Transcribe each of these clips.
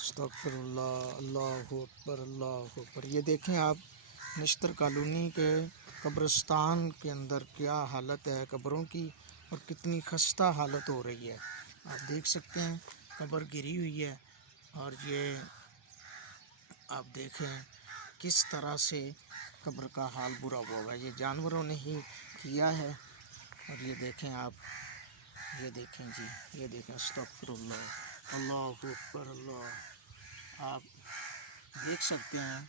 अस्तगफिरुल्लाह, अल्लाहु अकबर, अल्लाहु अकबर। ये देखें आप, नश्तर कॉलोनी के कब्रिस्तान के अंदर क्या हालत है कब्रों की, और कितनी खस्ता हालत हो रही है। आप देख सकते हैं कब्र गिरी हुई है, और ये आप देखें किस तरह से कब्र का हाल बुरा हुआ है। ये जानवरों ने ही किया है। और ये देखें आप, ये देखें जी, ये देखें, अस्तगफिरुल्लाह, अल्लाहु अकबर, अल्लाह। आप देख सकते हैं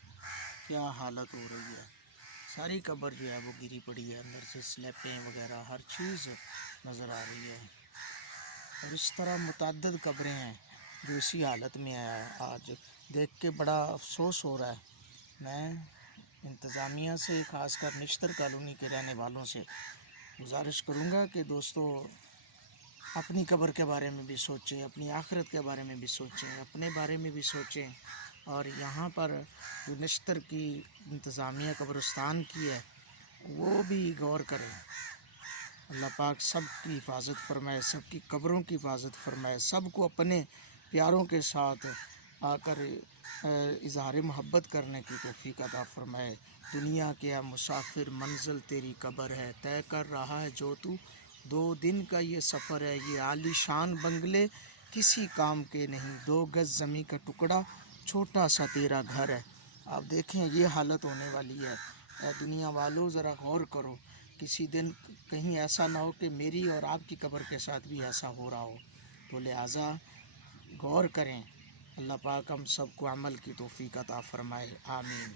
क्या हालत हो रही है। सारी कब्र जो है वो गिरी पड़ी है, अंदर से स्लैपें वगैरह हर चीज़ नज़र आ रही है। और इस तरह मुतअद्दिद कब्रें हैं जो इसी हालत में है। आज देख के बड़ा अफसोस हो रहा है। मैं इंतज़ामिया से, ख़ासकर नश्तर कॉलोनी के रहने वालों से गुजारिश करूँगा कि दोस्तों अपनी कब्र के बारे में भी सोचें, अपनी आखिरत के बारे में भी सोचें, अपने बारे में भी सोचें। और यहाँ पर जो नश्तर की इंतज़ामिया कब्रिस्तान की है वो भी गौर करें। अल्लाह पाक सब की हिफाजत फरमाए, सब की कब्रों की हिफाजत फरमाए, सब को अपने प्यारों के साथ आकर इज़हार मोहब्बत करने की तौफीक अता फरमाए। दुनिया के या मुसाफिर, मंजिल तेरी कब्र है, तय कर रहा है जो तू, 2 दिन का ये सफ़र है, ये आलीशान बंगले किसी काम के नहीं, 2 गज़ ज़मीं का टुकड़ा छोटा सा तेरा घर है। आप देखें ये हालत होने वाली है। दुनिया वालों ज़रा गौर करो, किसी दिन कहीं ऐसा ना हो कि मेरी और आपकी कब्र के साथ भी ऐसा हो रहा हो। तो लिहाजा गौर करें। अल्लाह पाक हम सबको अमल की तौफीक अता फरमाए, आमीन।